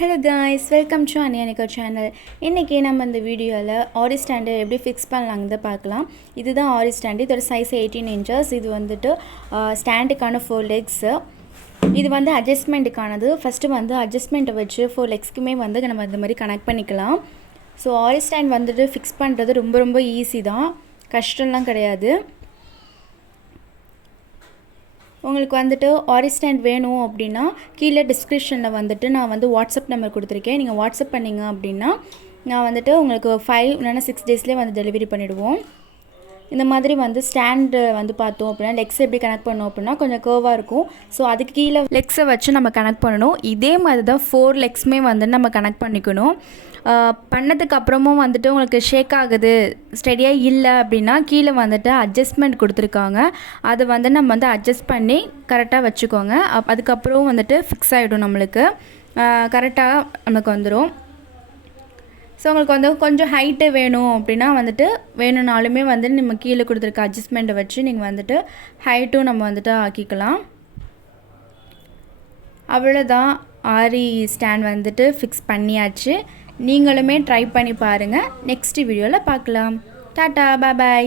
Hello guys, welcome to NiKa channel. இன்னைக்கு நம்ம இந்த வீடியோல ஆரி ஸ்டாண்ட் எப்படி ஃபிக்ஸ் பண்ணலாம்னு பார்க்கலாம். இதுதான் ஆரி ஸ்டாண்ட். இதோட சைஸ் 18 inches. இது வந்துட்டு ஸ்டாண்டுக்கான 4 legs. இது வந்து அட்ஜஸ்ட்மென்ட்கானது. ஃபர்ஸ்ட் வந்து அட்ஜஸ்ட்மென்ட் வச்சு 4 legsக்குமே வந்து நம்ம இந்த மாதிரி கனெக்ட் பண்ணிக்கலாம். சோ ஆரி ஸ்டாண்ட் வந்துட்டு ஃபிக்ஸ் பண்றது ரொம்ப ஈஸி தான். கஷ்டம்லாம் கிடையாது. உங்களுக்கு வந்துட்டு ஆரி ஸ்டாண்ட் வேணும் அப்படினா கீழ டிஸ்கிரிப்ஷன்ல வந்துட்டு நான் வந்து வாட்ஸ்அப் நம்பர் கொடுத்திருக்கேன். நீங்க வாட்ஸ்அப் பண்ணீங்க அப்படினா நான் வந்துட்டு உங்களுக்கு 5 இல்லனா 6 டேஸ்லயே வந்து டெலிவரி பண்ணிடுவோம். இந்த மாதிரி வந்து ஸ்டாண்ட் வந்து பார்த்தோம் அப்படினா லெக்ஸ் எப்படி கனெக்ட் பண்ணனும் அப்படினா கொஞ்சம் கர்வா இருக்கும். சோ அதுக்கு கீழ லெக்ஸை வச்சு நம்ம கனெக்ட் பண்ணனும். இதே மாதிரி தான் 4 லெக்ஸ்மே வந்து நம்ம கனெக்ட் பண்ணிக்கணும். பண்ணதுக்கு அப்புறமும் வந்துட்டு உங்களுக்கு ஷேக் ஆகுது ஸ்டெடியா இல்ல அப்படினா கீழ வந்துட்டு அட்ஜஸ்ட்மென்ட் கொடுத்திருக்காங்க. அது வந்து நம்ம வந்து அட்ஜஸ்ட் பண்ணி கரெக்ட்டா வச்சுக்கோங்க. அதுக்கு அப்புறம் வந்துட்டு ஃபிக்ஸ் ஆயிடும் நமக்கு. கரெக்ட்டா நமக்கு வந்துரும். சோ உங்களுக்கு வந்து கொஞ்சம் ஹைட் வேணும் அப்படினா வந்துட்டு வேணும்னாலுமே வந்து நம்ம கீழ கொடுத்திருக்க அட்ஜஸ்ட்மென்ட் வச்சு நீங்க வந்துட்டு ஹைட்டும் நம்ம வந்துட்டு ஆக்கிக்கலாம். அவ்வளவுதான் ஆரி ஸ்டாண்ட் வந்துட்டு ஃபிக்ஸ் பண்ணியாச்சு. நீங்களுமே ட்ரை பண்ணி பாருங்க. நெக்ஸ்ட் வீடியோல பார்க்கலாம். Tata bye by.